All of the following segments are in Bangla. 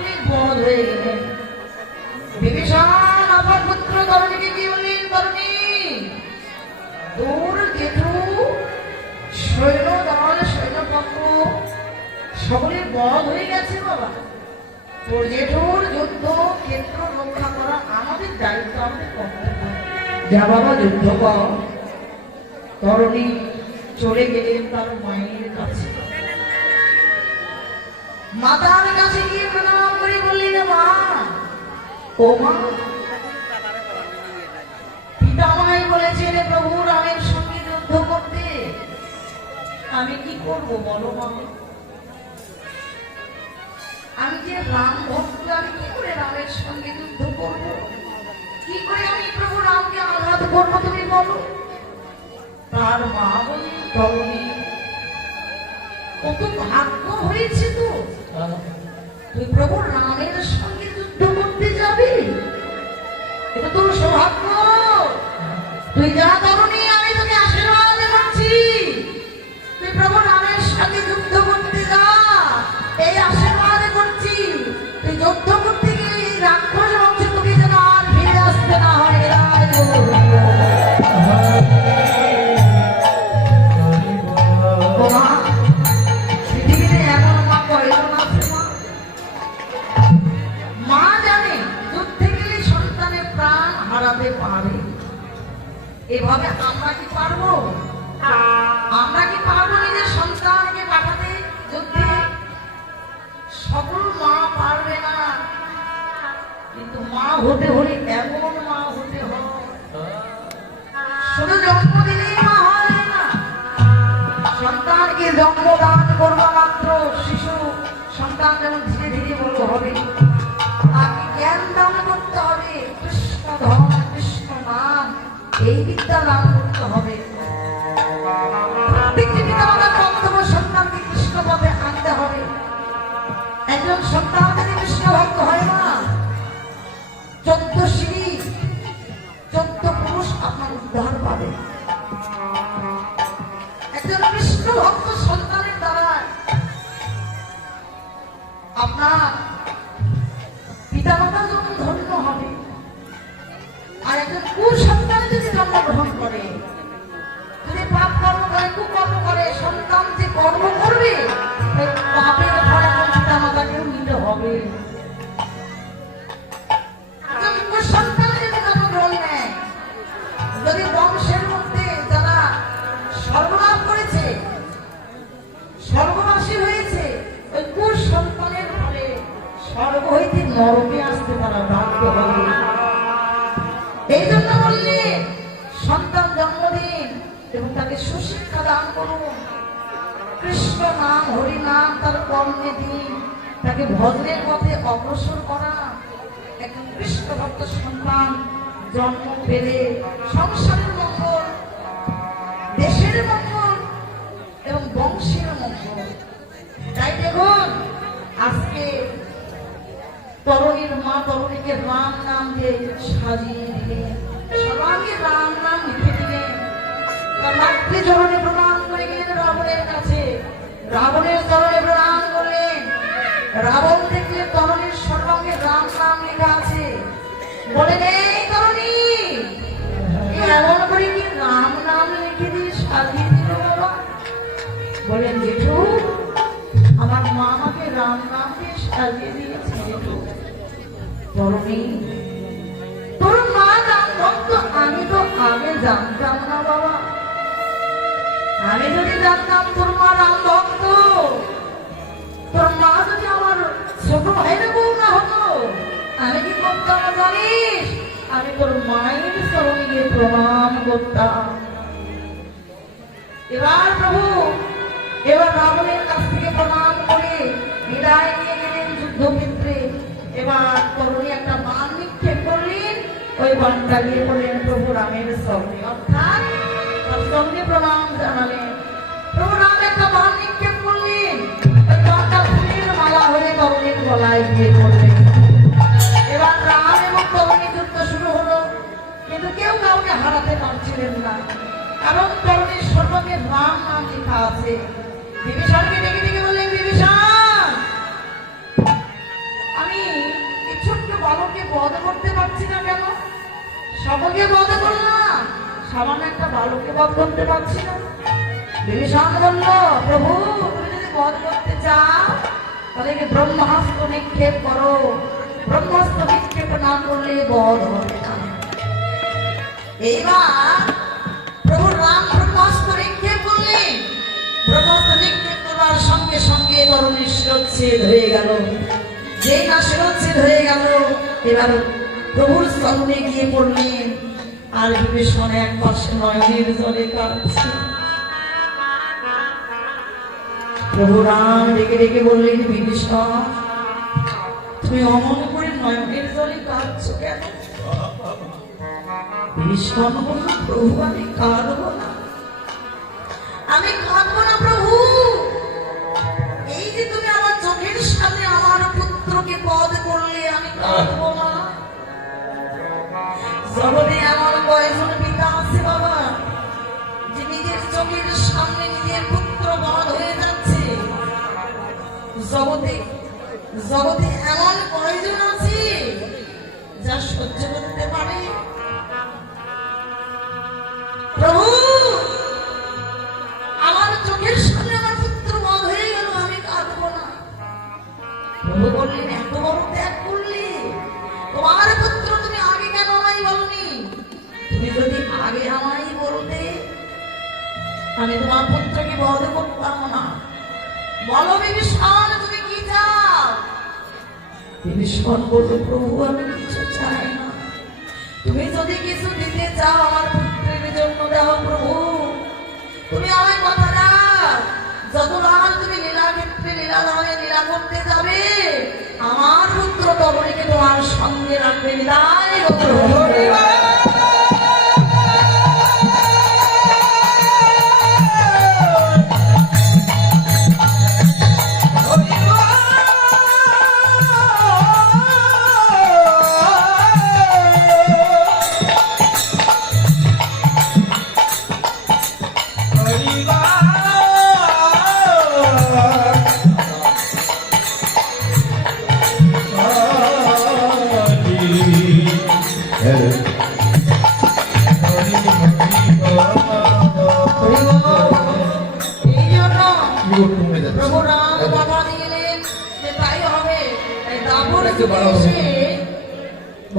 সকলের বধ হয়ে গেলেন। বিভীষণ অপর পুত্র তরুণীকে কি বললেন, তরুণী তোর জেঠু সৈন্যদল সৈন্যপক্ষ সকলের বধ হয়ে গেছে বাবা। তোর জেঠুর যুদ্ধ ক্ষেত্র রক্ষা করা আমাদের দায়িত্ব, আমাদের কর্তব্য। যা বাবা যুদ্ধ কর। তরুণী চলে গেলেন তার মায়ের কাছে। মাতার কাছে গিয়ে প্রণাম করে বললেন, মা ও মা, পিতামহাই বলেছেন প্রভু রামের সঙ্গে যুদ্ধ করতে, আমি কি করব বলো মা? আমি যে রাম ভক্ত, আমি কি করে রামের সঙ্গে যুদ্ধ করব? কি করে আমি প্রভু রামকে আঘাত করবো তুমি বলো? তার মা বললেন, তরুণী কত ভাগ্য হয়েছে তো, তুই প্রভু রামের সঙ্গে যুদ্ধ করতে যাবি, এটা তোর সৌভাগ্য। তুই যা তরুণী, আমি তোকে আশীর্বাদ করছি, তুই প্রভু রামের সঙ্গে যুদ্ধ করতে যা, এই আশীর্বাদ করছি। তুই যুদ্ধ করতে গিয়ে এই রাক্ষস বংশ তোকে যেন আর ফিরে আসতে না হয়। মা জানে যুদ্ধে গেলে সন্তানের প্রাণ হারাতে পারে, এভাবে আমরা কি পারবো? আমরা কি পারবো নিজের সন্তানকে পাঠাতে যুদ্ধে? সকল মা পারবে না, কিন্তু মা হতে হলে এমন মা হতে হয়, শুধু জন্ম দিলেই মা হয় না। সন্তানকে জন্মদান করবা মাত্র শিশু সন্তান যেমন ধীরে ধীরে বড় হবে, তাকে জ্ঞান দান করতে হবে, কৃষ্ণ ধন কৃষ্ণ নাম এই বিদ্যা দান করতে হবে। প্রত্যেকটি পিতামাতার কর্তব্য সন্তানকে কৃষ্ণ পথে আনতে হবে। একজন সন্তান যদি কৃষ্ণ ভক্ত হয় না, 14 সিঁড়ি 14 পুরুষ আপনার উদ্ধার পাবে। একজন কৃষ্ণ ভক্ত সন্তানের দ্বারা আপনার পিতামাতা যখন ধন্য হবে, আর একজন কুসন্তান যদি জন্মগ্রহণ করে, যদি পাপ কর্ম করে, কুকর্ম করে, সন্তান যে কর্ম করবে পাপের ফল এখন পিতামাতাকেও নিতে হবে। কুসন্তান যদি জন্মগ্রহণ নেয়, যদি বংশের মধ্যে যারা সর্বলাভ করেছে, স্বর্গবাসী হয়েছে, ওই কুসন্তানের ফলে স্বর্গ হইতে নরকে আসতে তারা বাধ্য হবে। এই জন্য বললে সন্তান জন্মদিন এবং তাকে সুশিক্ষা দান করুন, কৃষ্ণ নাম হরি নাম তার কর্মে দিন, তাকে ভজনের পথে অগ্রসর করা। একজন কৃষ্ণ ভক্ত সন্তান জন্ম পেলে সংসারের মঙ্গল, দেশের মঙ্গল এবং বংশের মঙ্গল। তাই দেখুন আজকে তরুণীর মা তরুণীকে রাম নাম দিয়ে সাজিয়ে দিলেন, সবাইকে রাম নাম লিখে দিলেন। তার মাতৃচরণে প্রণাম করে গেলেন রাবণের কাছে, রাবণের চরণে প্রণাম করলেন। রাবণ দেখলে তরুণীর সর্বাঙ্গে রাম নাম লেখা আছে, বলেন এই তরুণী এমন করে কি রাম নাম লিখে দিয়ে সাজিয়ে দিল বাবা? বলেন জেঠু, আমার মা আমাকে রাম নাম দিয়ে সাজিয়ে দিয়েছে জেঠু। তরুণী, তোর মা রাম ভক্ত, আমি তো আগে জানতাম না বাবা। আমি যদি জানতাম তোর মা রাম ভক্ত, তোর মা যদি আমার ছোট ভাইয়ের বউ না হতো, আমি কি করতাম জানিস? আমি তোর মায়ের চরণে গিয়ে প্রণাম করতাম। এবার প্রভু এবার রাবণের কাছ থেকে প্রণাম করে বিদায় নিয়ে গেলেন যুদ্ধক্ষেত্রে। এবার তরুণী একটা বাণ নিক্ষেপ করলেন, ওই বাণটা গিয়ে বললেন প্রভু রামের চরণে, অর্থাৎ তার চরণে প্রণাম জানালেন। প্রভু রাম একটা বাণ নিক্ষেপ করলেন, ওই বাণটা ফুলের মালা হয়ে তরুণীর গলায় গিয়ে পড়লেন। এবার রাম এবং তরুণী যুদ্ধ শুরু হলো, কিন্তু কেউ কাউকে হারাতে পারছিলেন না, কারণ তরুণীর সর্বকে রাম নাম লেখা আছে। বিভীষণকে ডেকে ডেকে বললেন, বিভীষণ আমি বধ করতে পারছি না কেন? সকলকে বধ করলাম, সামান্য একটা বালককে বধ করতে পারছি না। বিভীষণ বলল, প্রভু তুমি যদি বধ করতে চাও তাহলে কি ব্রহ্মাস্ত্র নিক্ষেপ করো, ব্রহ্মাস্ত্র নিক্ষেপ না করলে বধ হবে না। এইবার প্রভু রাম ব্রহ্মাস্ত্র নিক্ষেপ করলেন। ব্রহ্মাস্ত্র নিক্ষেপ করবার সঙ্গে সঙ্গে তরুণীর শিরচ্ছেদ হয়ে গেল। যেই না শিরচ্ছেদ হয়ে গেল, এবার প্রভুর স্তম্ভে গিয়ে পড়লেন। আর বিভীষণ এক পাশে নয়নের জলে কাঁদছে। প্রভু রাম ডেকে ডেকে বললেন, বিভীষণ তুমি অমন করে নয়নের জলে কাঁদছো কেন? বিভীষণ বলল, প্রভু আমি কাঁদবো না, আমি কাঁদবো না প্রভু। এই যে তুমি আমার চোখের সামনে আমার পুত্রকে বধ করলে, আমি কাঁদবো না। জগতে এমন কয়জন পিতা আছে বাবা, যে নিজের চোখের সামনে নিজের পুত্র বধ হয়ে যাচ্ছে? জগতে জগতে এমন কয়জন আছে যা সহ্য করতে পারে? প্রভু আমার চোখের সামনে আমার পুত্র বধ হয়ে গেল, আমি কাঁদবো না। প্রভু বললেন, এত বড় ত্যাগ করলে, তোমার পুত্র তুমি আগে কেন আমায় বলনি? তুমি যদি আগে আমায় বলতে, আমি তোমার পুত্রকে বধ করতাম না। বলো বিভীষণ তুমি কি চাও? বিভীষণ বলল, প্রভু আমি কিছু চাই না, তুমি যদি কিছু দিতে চাও আমার পুত্রের জন্য দাও প্রভু। তুমি আমায় কথা দাও, যতবার তুমি লীলা ক্ষেত্রে লীলা ধামে লীলা করতে যাবে, আমার পুত্র তবনীকে তোমার সঙ্গে রাখবে। বিদায় গো প্রভু।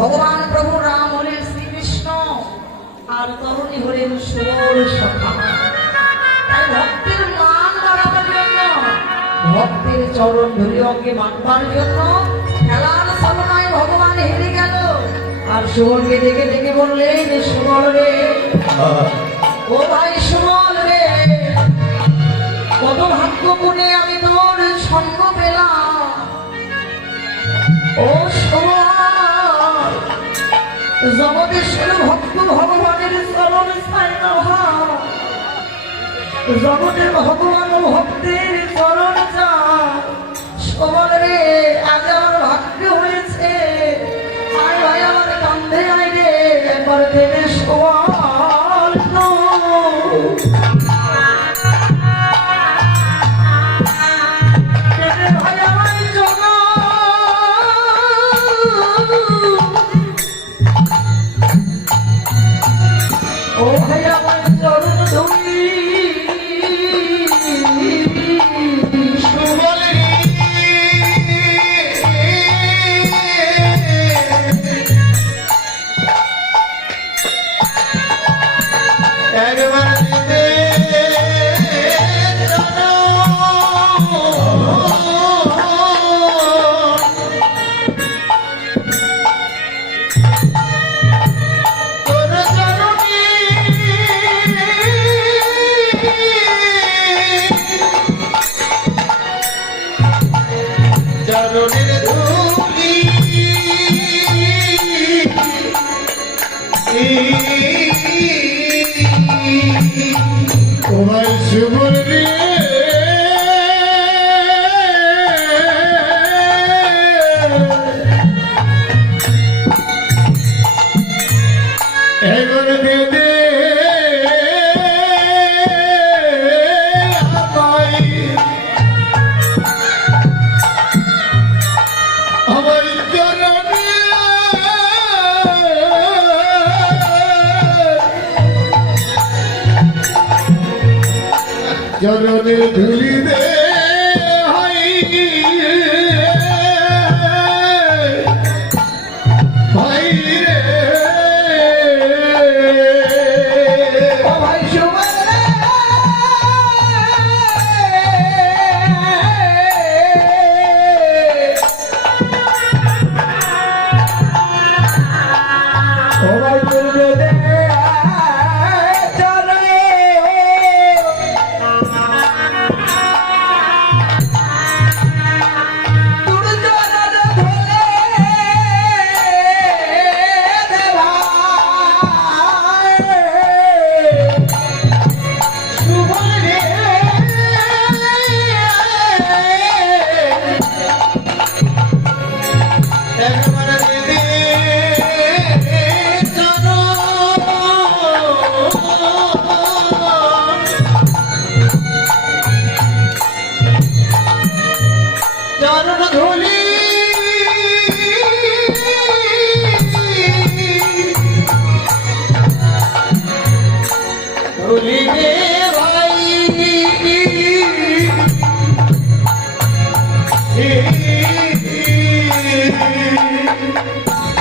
ভগবান প্রভু রাম হলেন শ্রীকৃষ্ণ, আর তরুণী হলেন সুর সখা। তাই ভক্তের মান বাড়াবার জন্য, ভক্তের চরণ ধরে অঙ্গে মানবার জন্য খেলার ছলনায় ভগবান হেরে গেল। আর সুবলকে ডেকে ডেকে বললেন, সুবল রে, ও ভাই সুবল রে, কত ভাগ্য গুণে আমি তোর সঙ্গ পেলাম। ও সুবল, জগদীশ্বর ভক্ত ভগবানের চরণ ছায় না ভাব, জগতের ভগবান ভক্তের চরণ চায়। সুবল রে, আজ আমার ভাগ্য হয়েছে, আয় ভাই আমার কান্ধে আয় রে, একবার দেবে সুবল। ও ভাই আমার চরণ ধরি, সুবল রে, একবার দিতে আমার জননী চরণে ধুলি দে ভাই রে ভাই সুমন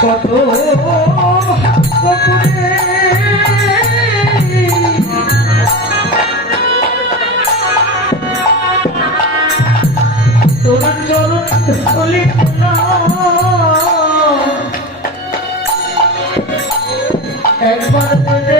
কত তোর চরণ ধুলি একবার তোরে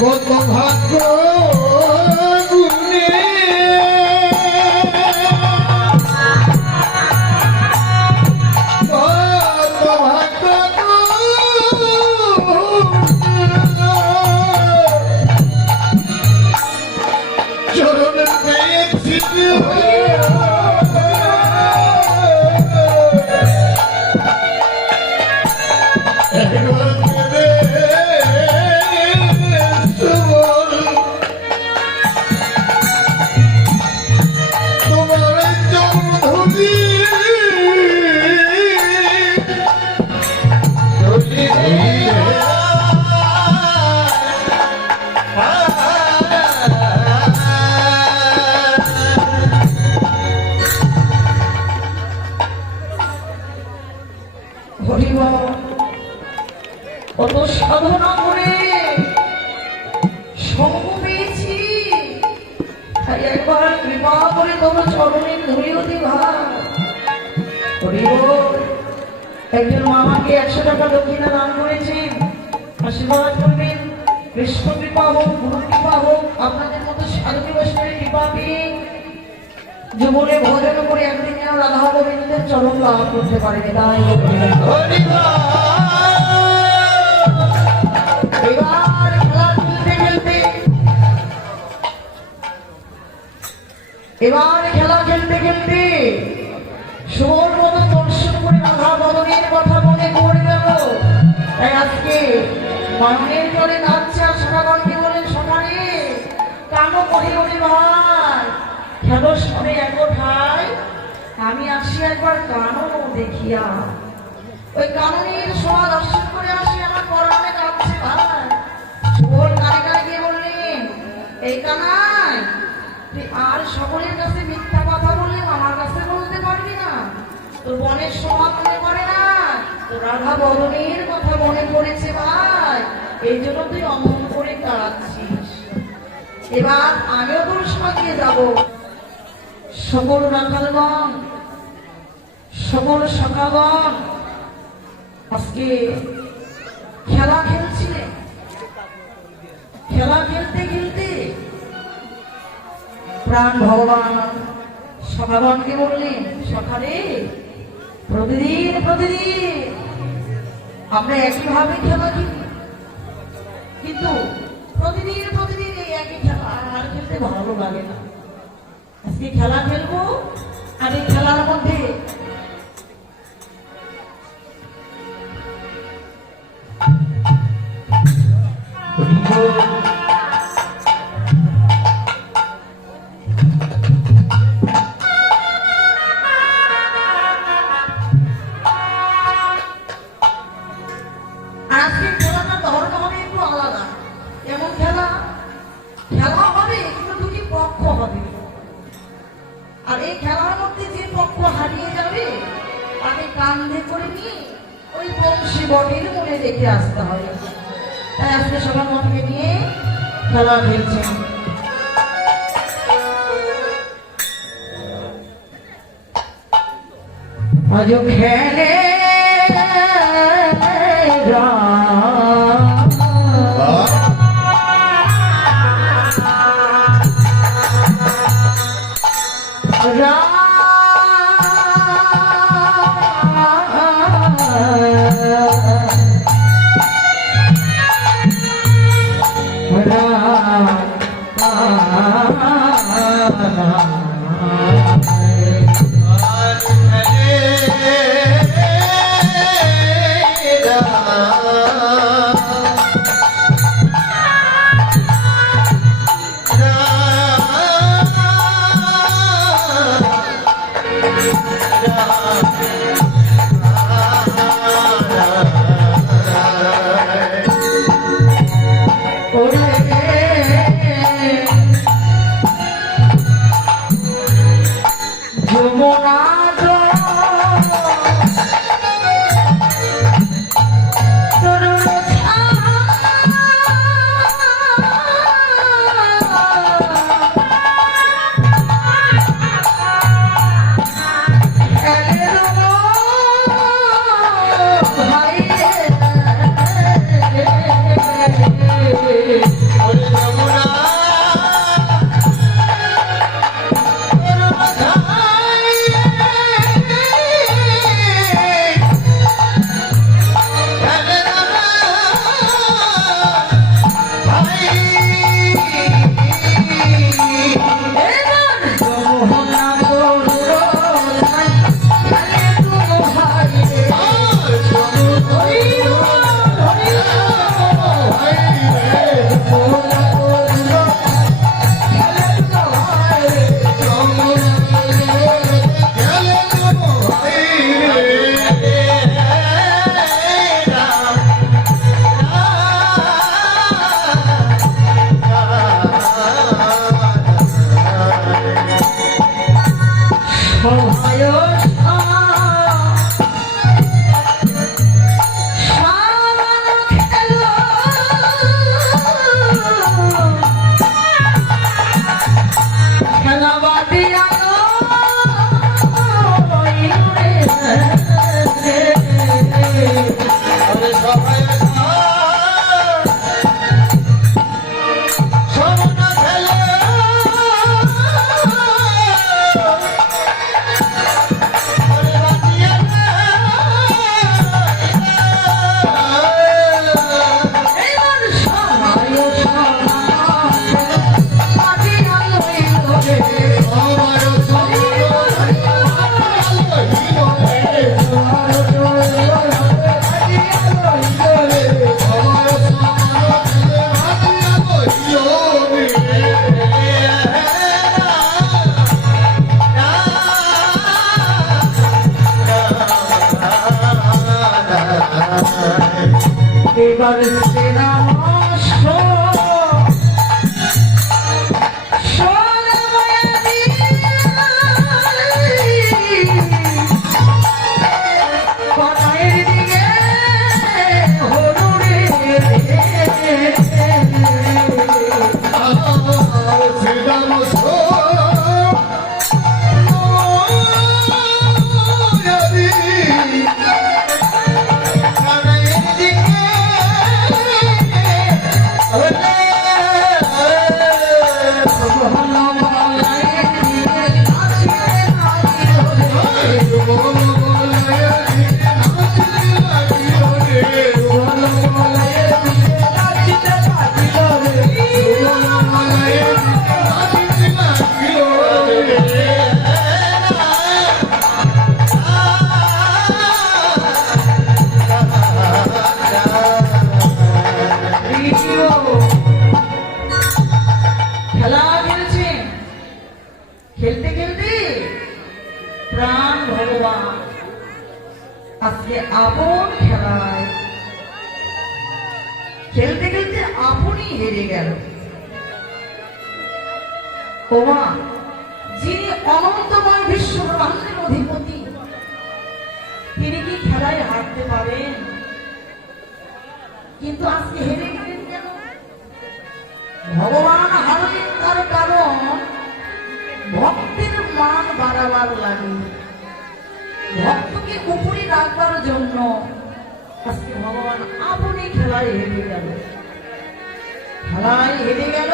কত ভাগ্য গুণে কত ভাগ্য চরণ পেয়েছি কত সাধনা করে সঙ্গ পেয়েছি, তাই একবার কৃপা করে তোমার চরণে ধরিও দিবা। একজন মামাকে 100 টাকা দক্ষিণা দান করেছেন, আশীর্বাদ করবেন। কৃষ্ণ কৃপা হোক, গুরু কৃপা হোক, আপনাদের মতো সাধু বৈষ্ণবের কৃপা পেয়ে জীবনে ভজন করে একদিন যেন রাধা গোবিন্দের চরণ লাভ করতে পারেন। তাই এবার খেলা খেলতে খেলতে সুবল মতো দর্শন করে রাধা বদনের কথা মনে পড়ে গেল। তাই আজকে মায়ের জলে নাচছে আর সকালকে বলেন সকালে কানো কহিবনি ভাই খেলো সবে একঠায়, আমি আসি একবার কানো দেখিয়া। ওই কাননের শোভা দর্শন করে আসি, আমার পরমে কাঁদছে ভাই। সুবল কানে কানে গিয়ে বললেন, এই কানাই তুই আর সকলের কাছে মিথ্যা কথা বললে আমার কাছে বলতে পারবি না? তোর বনের শোভা মনে পড়ে না, তোর রাধা বদনের কথা মনে পড়েছে ভাই, এই জন্য তুই অমন করে কাঁদছিস। এবার আমিও তোর সঙ্গে যাব। সকল রাখালগণ, সকল সখাগণ, আজকে খেলা খেলছিলেন। খেলা খেলতে খেলতে প্রাণ ভগবান সখাগণকে বললেন, সখারে প্রতিদিন প্রতিদিন আমরা একইভাবে খেলা খেলি, কিন্তু প্রতিদিন প্রতিদিন এই একই খেলা আর খেলতে ভালো লাগে না। আজকে খেলা খেলবো, আর এই খেলার মধ্যে আজকে খেলাটা ধর্ম হবে একটু আলাদা। এমন খেলা খেলা হবে কিন্তু দুটি পক্ষ হবে, আর এই খেলার মধ্যে যে পক্ষ হারিয়ে যাবে তাকে কান্ধে করে নিয়ে ওই বংশী বটের মনে রেখে আসতে হবে। তাই আজকে সবার মনকে নিয়ে খেলা খেলছেন। আজ খেলে এবার সেনা ভগবান আজকে আপন খেলায় খেলতে খেলতে আপনি হেরে গেল। ওমা, যিনি অনন্তময় বিশ্ব ব্রহ্মাণ্ডের অধিপতি, তিনি কি খেলায় হারতে পারেন? কিন্তু আজকে হেরে গেলেন কেন? ভগবান হারলেন তার কারণ ভক্তের মান বাড়াবার লাগে, ভক্তকে উপরে রাখবার জন্য আজকে ভগবান আপনি খেলায় হেরে গেল। খেলায় হেরে গেল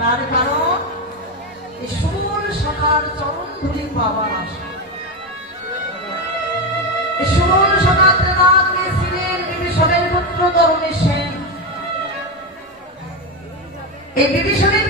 তার কারণ এই সুমন সখার চরণ ধুলি পাবার আশা। এই সুমন সখা ত্রিনাথকে ছিলেন বিভীষণের পুত্র তরুণী সেন। এই বিভীষণের